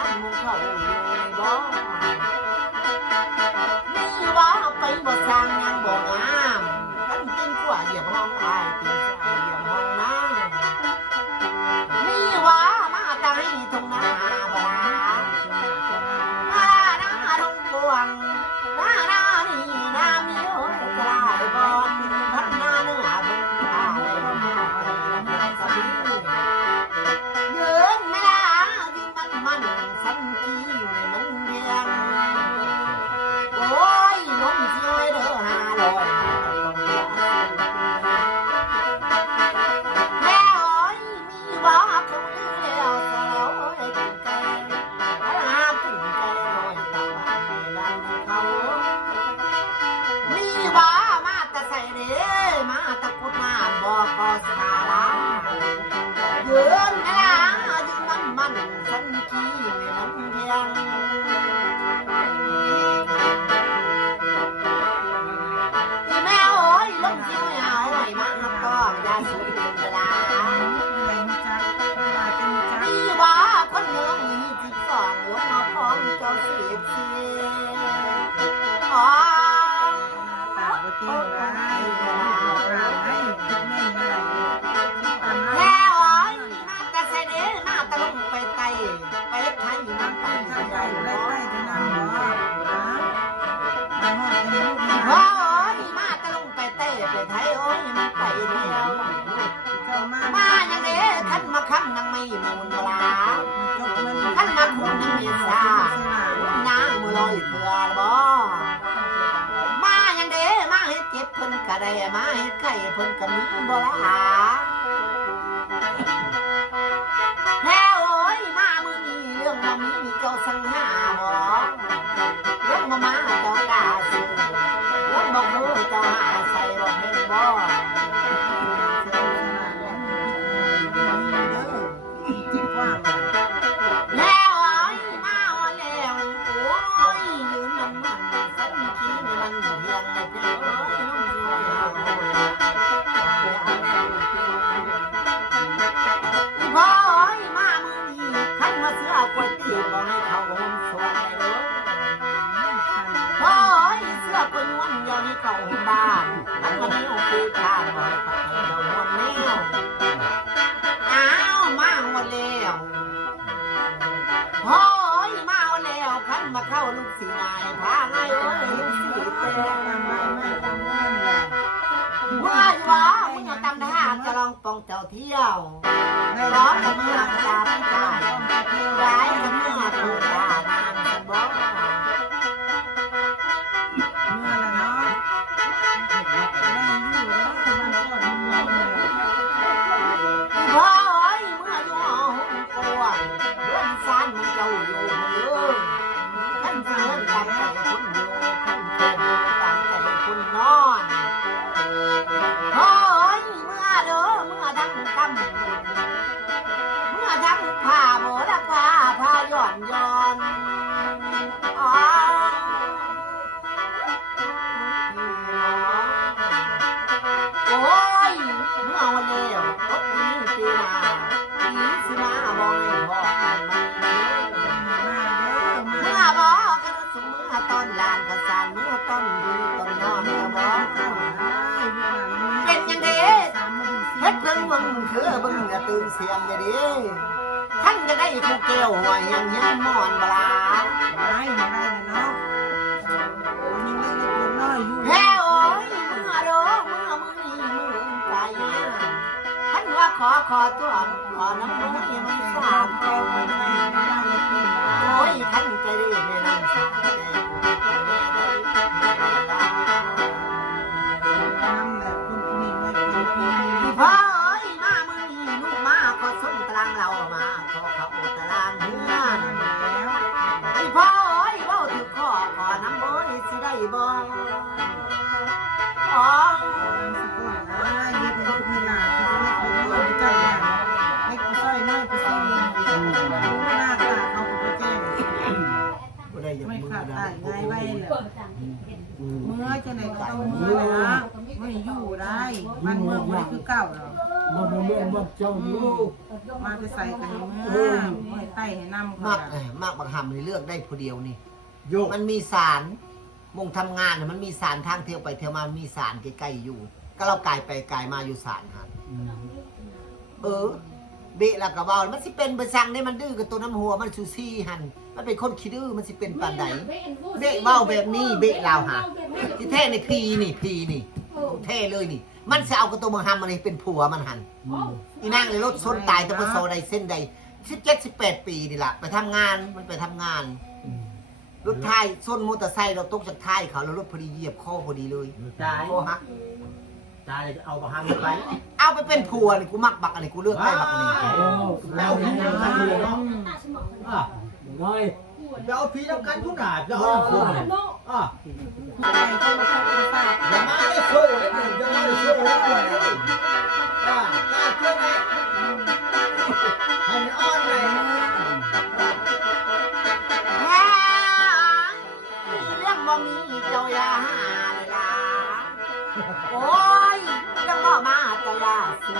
านมุงเขาในบ่มีว่าไปบ่สร้างยังบ่งามท่านเป็นกว่าเหยียบห้องอายตีใจเหยียบห้องน้ำมีว่ามาตายตรงหน้าบ่ลามาหน้าทงกวงหน้านี่น้ำมีโอ้ยกลายบอนพันหน้าเนื้อบุญตาเลยมาตีละสบียืนไม่ลายืนมันสันกี้มันเพียงโอ้ยล้มเสียเด้อ500แม่โอ้ยมีบ่เขาดื้อแล้วสาวโอ้ยกินไก่หากินไก่น้อยตะวันลันเขามีบ่มาตะใส่เด้มาตะกุดน้ำบ่ก็สาลายืนไม่ลายืนมันสันกี้มันเพียงแม่โอ้ยล้มเสียเอาไว้มาต้องยาสูบเป็นเวลามีว่าคนเมืองมีจิตสองลงมาพร้อมเจ้าเสียเสียอ๋อแม่โอ้ยมาแต่ใส่เด้มาตะลงไปไตไปไทยน้ำไปไทยได้โอ้ยมาตะลงไปเต้ไปไทยโอ้ยมันไปเที่ยวมาอย่างนี้ท่านมาค้ำนางไม่มูลลาท่านมาคุณนางมีสานางมือลอยเถื่อบ่มาอย่างนี้มาให้เจ็บเพิ่นกะได้มาให้ไก่เพิ่นกะมีบ่ละหาแล้วโอ้ยมามือนี้เรื่องมามีเจ้าสังหาบ่เรื่องมาเจ้ากล้าซื้อเรื่องบ่คือเจ้าหาใส่บ่เห็นบ่แล้วโอ้ยมาแล้วโอ้ยยืนมันสันขี้มันเพียงในเพียงโอ้ยลุงสิว่าพ่อโอ้ยมามือนี้ขันมาเสื้อก๋วยเตี๋ยวบ่ให้เขาหอมสวนได้เด้อพ่อโอ้ยเสื้อก๋วยนวลอย่าให้เขาหอมบ้านขันวันนี้โอเคข้างบ่ให้ปักให้เราหอมแนวอ้าวมาหมดแล้วพ่อโอ้ยมาแล้วขันมาเข้าลูกสีนายพาไงโอ้ยลูกสีเต้เมื่ออยู่บ่มึงเอาตำทหารจะลองปองเจ้าเที่ยวร้องกับเมื่อตาพี่ตายร้ายกับเมื่อพูดด่านางฉันบอกพ่อโอ้ยเมื่ออยู่ห้องกวางเรื่องสารมึงเจ้าอยู่เยอะท่านเพื่อนตั้งใจคุณอยู่ท่านเพื่อนตั้งใจคุณนอนพ่อโอ้ยเมื่อเด้อเมื่อทั้งคำเมื่อทั้งผ้าโบราณผ้าย้อนอ๋อโอ้ยเมื่อวันเดียวตกนี้ปีหน้าปีสิมาบอกเลยบอกมันเมื่อบอกกันสมเมื่อตอนลานกระสานเมื่อต้นดูต้นนอนก็บอกเป็นยังไงเฮ็ดเพิ่งมึงคือเพิ่งจะตื่นเสียงอย่างนี้ท่านจะได้ถูกเกี่ยวหัวยังยังมอนบลาแล้วโอ้ยเมื่อโดเมื่อมือนี้มือตายท่านว่าขอตัวขอน้ำมือยังไม่ทราบโอ้ยท่านจะได้ไม่นั่งสาพ่อเอ้ยมามือนี้ลูกมาขอส้นตารางเรามาขอเขาตารางเพื่อนพ่อเอ้ยว่าถือขอน้ำบ่อยสิได้บ่อ๋อไม่ขาดได้ไงไว้เลยเมื่อจะไหนก็ต้องเมื่อนะไม่อยู่ได้มันเมื่อไม่คือเก่าหรอ มันแม่นมันเจ้าลูก มาจะใส่กันเมื่อให้ไต่ให้นำ มักมักบักหำนี่เลือกได้ผู้เดียวนี่ โยก มันมีสารมงทำงานน่ะมันมีสารทางเที่ยวไปเที่ยวมามีสารใกล้ๆอยู่ ก็เรากายไปกายมาอยู่สารฮะเบะแล้วก็เว้ามันสิเป็นบ่ซังได้มันดื้อกับตัวน้ำหัวมันซูซี่หันมันเป็นคนขี้ดื้อมันสิเป็นปานใดเบะเว้าแบบนี้เบะลาวหาที่แท้ในพีนี่ของแท้เลยนี่ มันสิเอากับตัวบักหำมันนี่เป็นผัวมันหันอีนางเลยรถชนตายแต่บ่โซใดเส้นใด17-18 ปีนี่ล่ะไปทำงานมันไปทำงาน รถท้ายส้นมอเตอร์ไซค์เราตกจากท้ายเขาแล้วรถพอดีเหยียบคอพอดีเลย ตาย โอ้ฮะ ตายเอาประหังไป เอาไปเป็นผัวนี่กูมักบักอันนี้กูเลือกได้บักอันนี้ แล้วพี่น้ำกันเลยเนาะอ่ะน้อยจะเอาพี่น้ำกันทุกหนาจะเอาคนอ่ะ ไต่ก็มาเข้าไปฝาก อย่ามาได้โชว์เลยอย่ามาได้โชว์เลยอ่ะตาเพื่อนไหนให้มันอ้อนเลย แฮ่เรื่องบ่มีเจ้าอย่าหาเลยล่ะโอ้ยเรื่องบ่มาเจ้าอย่าสู้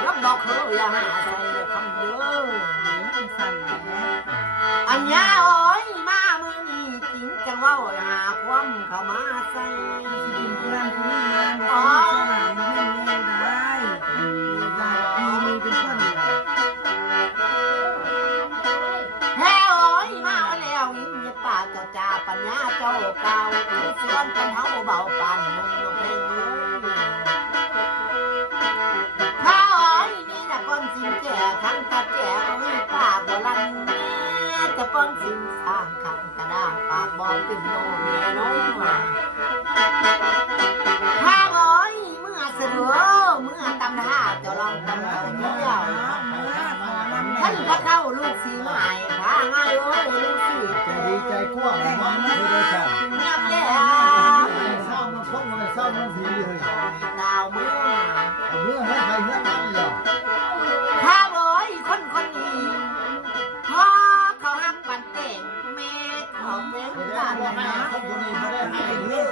เรื่องบ่เคยอย่าหาใส่คำเด้อ สั่นแหละ อันยาโอ้ยมามือนี้จริงจังเว่าหาความเข้ามาใส่ กินเพื่อนผู้นี้งานอ๋อไม่แม่นแม่ได้ปีมีเป็นคนเลย แฮ่โอ้ยมาแล้วยิ้มจะปากเจ้าจ่าปัญญาเจ้าเก่าส่วนเป็นเฮาเบาปานนุ่มเพลงถ้าโอ้ยนี่นะคนสิงแก่ทั้งตาแก่มีปากบ่ลันจะป้อนสิงสร้างขังกระด้างปากบอกเป็นโนเมียน้อยมาถ้าโอ้ยเมื่อเสือเมื่อตำท่าเจ้าลองตำท่าเที่ยว ท่านพระเข้าลูกสีใหม่พาง่ายโอ้ยลูกสี ใจดีใจกว้างมันไม่ได้ใช่ เงียบแย่ เศร้ามันคงมันเศร้ามันผีเลย ดาวเมื่อ เมื่อให้ใครเมื่อนั้นเลย ถ้าโอ้ยคนคนนี้พ่อเขาหักปันเต่งแม่เขาเป็นกันนะ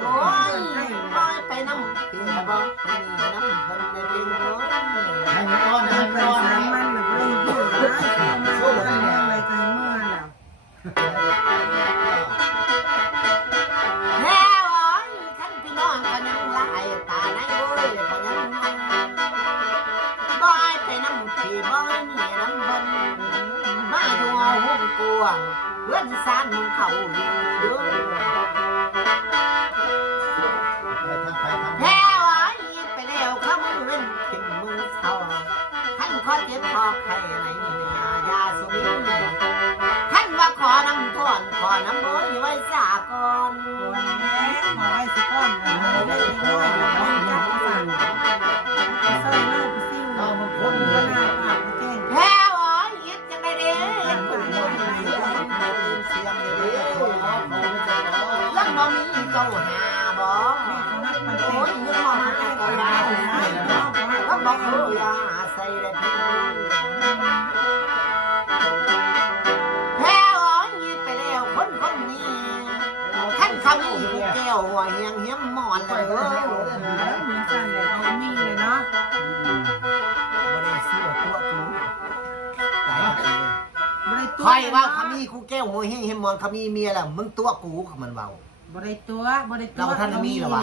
โอ้ยปล่อยไปน้ำเพียบบอกไปนี่น้ำคนในเพียงโอ้ย ให้มันอ้อนให้มันอ้อน สามมันหรือไม่ยืดได้โซ่ได้อะไรกันเมื่อแล้ว แม่โอ้ยท่านพี่น้องเขายังหลายตาในโอ้ยเขายังบ่อยไปน้ำพี่บ่อยนี่น้ำคนมาอยู่เอาหุ่นกวงเพื่อนสานเขาอยู่เด้อแม่โอ้ยไปแล้วเขามือเว้นถึงมือเศร้าท่านขอเจ็บคอใครไหนนี่ยาสุบินท่านว่าขอน้ำก่อนขอน้ำบ่อยไว้สาก่อน วันแม่ขอให้สิก้อนนะได้ด้วยไม่จับสั่งใส่เลิกซิ่ว เอามันค คน น ก็ เลย น่าปากแจ้ง แพ้วอ๋อเย็ดจังได้เด้เย็ดปุ่นเย็ดเสียงเสียงเด้แล้วบ่มีเจ้าหาบ่ นักมัน โอ้ เต้ ย น นึกว่ามันก็ได้ก็บ่เคยใส่ได้เพียงแพ้วอ๋อเย็ดไปแล้วคนคนนี้ท่านเขามีผู้แก้วหัวเฮียงเฮียมหมอนเลยเด้อ มีสั่นเลยเขามีเลยเนาะ บ่ได้เสื้อตัวกูตายแล้ว บริตัว ใครว่าเขามีคู่แก้วหัวเฮียงเฮียมหมอนเขามีเมียแล้วมึงตัวกูเขามันเว้า บริตัวบริตัว เราท่านมีเหรอวะ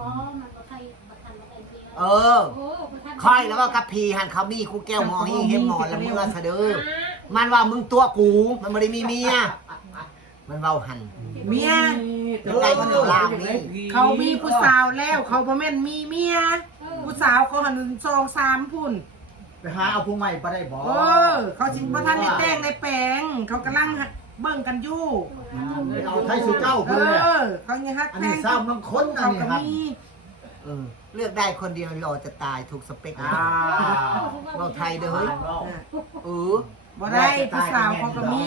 อ๋อมันก็ใครบัตรทันบัตรเอ็นพี เออคอยแล้วว่ากับพีหันเขามีคู่แก้วหอหิ้งเห็มหมอนแล้วมึงว่าเสะเด้อมันว่ามึงตัวกูมันไม่ได้มีเมียมันเว้าหัน เมีย ได้ก็เอาล่ามนี่ เขามีผู้สาวแล้วเขาบ่แม่นมีเมียผู้สาวเขาหัน2-3พุ่น ไปหาเอาผู้ใหม่ไปได้บ่ เขาสิบ่ทันได้แต่งได้แปลงเขากำลังเบิ่งกันอยู่ เอาไทยสุเจ้าเพื่อน เขายังฮัก อัน แพ นี้ ง ซ้ำน้ำข้นอัน เขา นี้ ก็ ครับ มี เลือกได้คนเดียวรอจะตายถูกสเปคเราไทยเด้อเฮ้ยเออ บ่ได้ผู้สาวเขาก็มี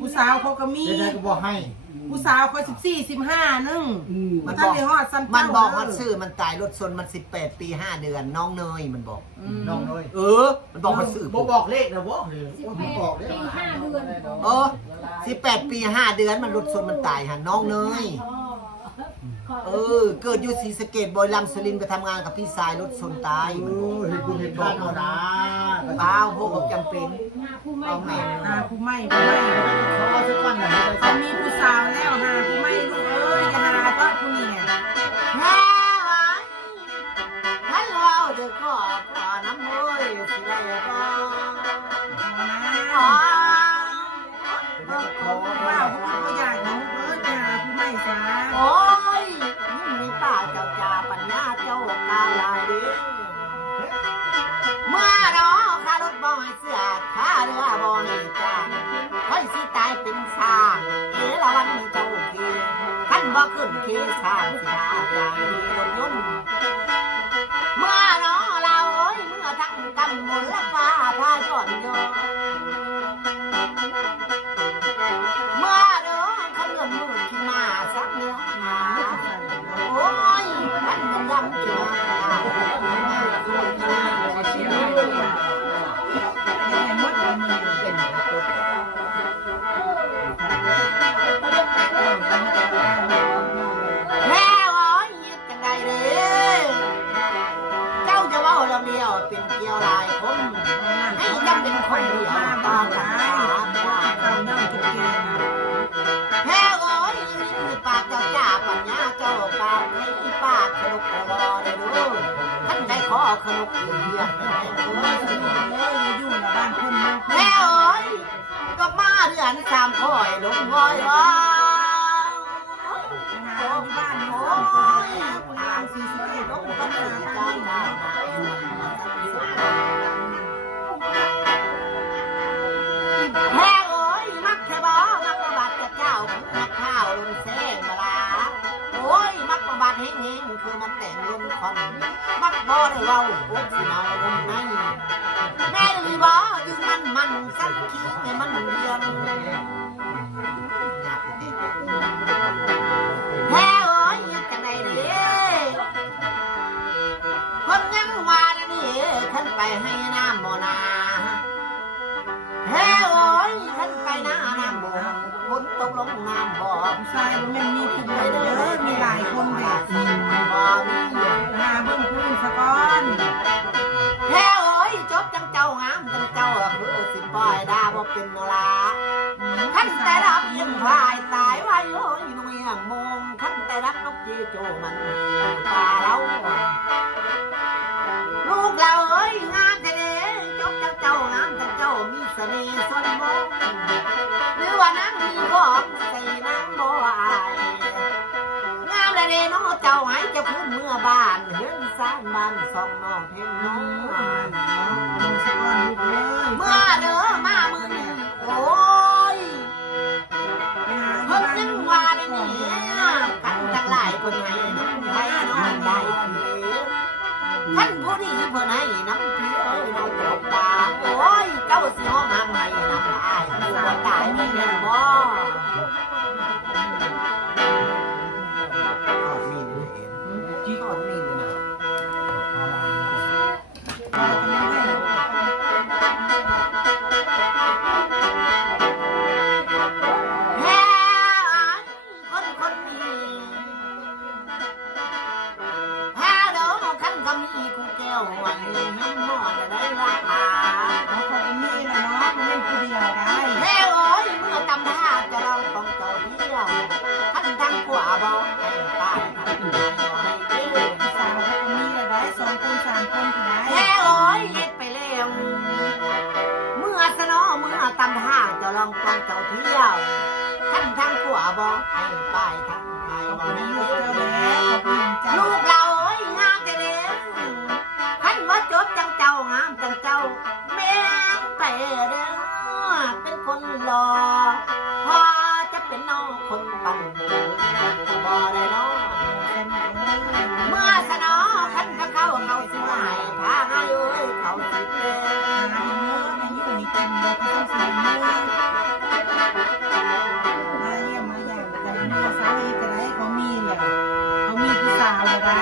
ผู้สาวเขาก็มี ได้ก็บอกให้ ผู้สาวเขา14-15นึง มัน ท่า บ น อก ได้ฮอดซ้ำ มันบอกว่าชื่อมันตายรถชนมัน18 ปี 5 เดือนน้องเนยมันบอก น้องเลย มันบอกมันชื่อ บ่บอกเลขนะบ่บ่บอกเลข ปี5 เดือน 18 ปี 5 เดือนมันรถชนมันตายฮะน้องเนย เกิดอยู่ศรีสะเกษบอยลำสุรินทร์ไปทำงานกับพี่ชายรถชนตายมัน โอ้เห็นบุญเห็นทานเอานะ อ้าวพวกจำเป็น หาผู้ไม่ เอาแม่ หาผู้ไม่ผู้ไม่ ขอสักก้อนหน่อย เขามีผู้สาวแล้วหาผู้ไม่ลูกเอ้ยจะหาก็ผู้เนี่ย แฮ่ไว้ท่านเราเด็กก็น้ำมือสิได้ก็ อ๋อ ขอว่าพวกเราอยากน้องเอ้ยจะหาผู้ไม่ซะ โอ้ยนี่มีป้าเจ้าจ่าปัญญาเจ้ากาลายดิเมื่อรอข้ารถบ่ให้เสือข้าเรือบ่ให้จ้างค่อยสิตายเป็นช้างละวันนี้เจ้าขี่ท่านบ่ขึ้นขี่ช้างสิหาอย่างมีรถยนต์เมื่อรอเราโอ้ยเมื่อทั้งกำมลฟ้าพาย้อนย้อนเมื่อเด้อขนมมือขึ้นมาสักเนื้อหาโอ้ยมันกำลังจะมา ยังมดเลยมือ เป็นตัวแม่โอ้ยจังไดเด้เจ้าจะว่าเราเดียวเป็นเกี่ยวหลายคนให้จังเป็นคนเดียวตาตา เขาเน่าจุดเกณฑ์ แม่โอ้ยปากเจ้าจ่าปัญญาเจ้าปากให้ปากขลุกรอได้ดูท่านได้ขอขลุกเดียว อยู่ในบ้านคนเมือง แม่โอ้ยก็มาเดือนสามคอยลงคอยว่า หาที่บ้าน โอ้ โอ้ ย ย ทางสีสเกตลงปัญหาใจดาวแม่โอ้ยมักแค่บ่มักประบาดกับเจ้ามักข้าวลงแซงมาลาโอ้ยมักประบาดเฮงๆคือมันแต่งลมคอนมักบ่ได้เว้าอุบสิเนาลมในแม่ลีบ่ยืนมันสักขี้ให้มันเรียงแม่โอ้ยจังไดเด้คนยังว่านี่ขันไปให้น้ำบ่นาแม่โอ้ยขันไปน้ำบ่ฝนตกลงน้ำบ่ ผู้ชายมันมีผู้เดียวเด้อมีหลายคนแบบ บ่มี หาเบิ่งผู้สะก้อน แม่โอ้ยจบจังเจ้างามจังเจ้าคือสิปล่อยดาบ่เป็นโนราขันแต่รับยังพายตายไว้โอ้ยนุ่ยมองขันแต่รับนกจีโจมันป่าเราลูกเราเอ้ยงามทะเลจบจังเจ้างามจังเจ้ามีเสน่ห์สนมองหรือว่านั้นมีของใส่นางบ่อายงามทะเลน้องเจ้าให้เจ้าขึ้นเมื่อบ้านเฮือนสร้างบ้านสองน้องเพ่งน้อง ผู้สะก้อนลูกเอ้ย เมื่อเด้อมามือนี้โอ้ย ไปหา เพิ่ง บ้าน นึง ลูก ว่าได้นี่กันจังหลายคนให้น้ำไทยน้องได้ท่านผู้นี้เพิ่นให้น้ำพี่เอ้ยน้องตกตาโอ้ยเจ้าสิห้องน้ำให้น้ำอายสาวตายนี่แม่บ่กอดมีดเลยเอ็นที่กอดมีดเลยนะ แฮ่คนนี้แฮ่เด้อขันก็มีกูแก้วไว้ให้หมอได้ราคา เขาคงมีแหละเนาะมันเป็นผู้เดียวได้ แฮ่โอ้ยเมื่อตำท่าจะลองต้องเจ้าเที่ยวขันทั้งกว่าบอกให้ตายทั้งให้เที่ยว สาวเขามีแหละได้2 คน3 คนผู้ใด แฮ่โอ้ยเฮ็ดไปแล้วเมื่อสนอเมื่อตำท่าจะลองต้องเจ้าเที่ยวขันทั้งกว่าบอกให้ตายทั้งให้ เขา ให้ มี เที่ ลูก ยว เจ้าแล้วเขาเป็นเจ้า ลูกเราเอ้ยงามแต่เด็กขันว่าจบจังเจ้างามจังเจ้าแม่งไปเด้อเป็นคนหล่อพอจะเป็นน้องคนปั่นบ่ได้น้องเมื่อสนอขันก็เข้าสิหายพาง่ายเอ้ยเขาสิเต้น หาเงินมาอยู่ในเต็มเลยเขาต้องใส่มือมาเยี่ยมมาอย่างแต่เนื้อสาเหตุจะได้เขามีแหละเขามีผู้สาวเลยได้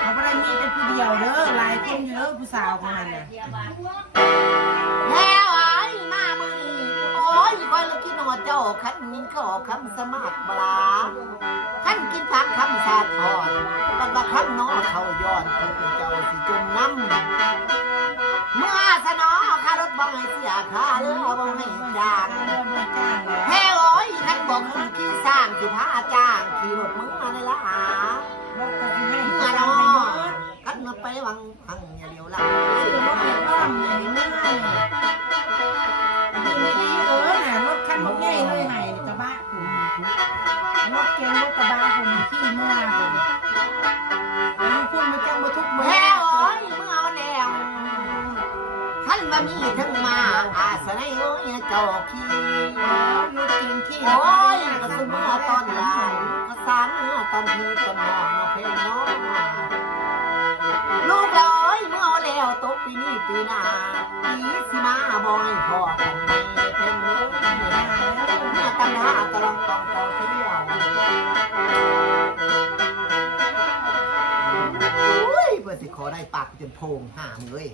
เขาไม่ได้มีเป็นผู้เดียวเด้อหลายคนเยอะผู้สาวคนนั้นน่ะ แล้วไอ้มามือนี่โอ้ยคอยเราคิดหนอ เจ้าขันมินก็คำสมัครบลาขันกินผักคำสาทอดบัดว่าคำน้อเขาย้อนคุณเจ้าสิจมน้ำเมื่อสนอค่ารถบ่ให้เสียค่าเรือบ่ให้จ้างแพ้โอ้ยขันบอกคือขี้สร้างสิพาจ้างขี่รถมึงมาเลยละหาเมื่อนอขันมาไปวังพังอย่าเดียวละ รถคันบ่ใหญ่เลยให้กระบะรถเก๋งรถกระบะผมขี่เมื่อผมพูดมาจังบ่ทุกมื้อ แพ้โอ้ยมึงเอาแนวขันมามีทั้งมาอาสนัยโอ้ยเจ้าขี้ รถเก๋งขี่ โอ้ยก็สมเมื่อตอนหลังก็สานเมื่อตอนที่ตอนนอนมาเพลงน้องลูกเอ้ยเมื่อแล้วตกปีนี้ปีหน้าปีสิมาบ่อยพอกันในเพลงเมื่อตั้งหน้าตะลองตองเจ้าเที่ยวอุ้ยเพื่อสิขอได้ปากจนโพงห่ามือเอ้ย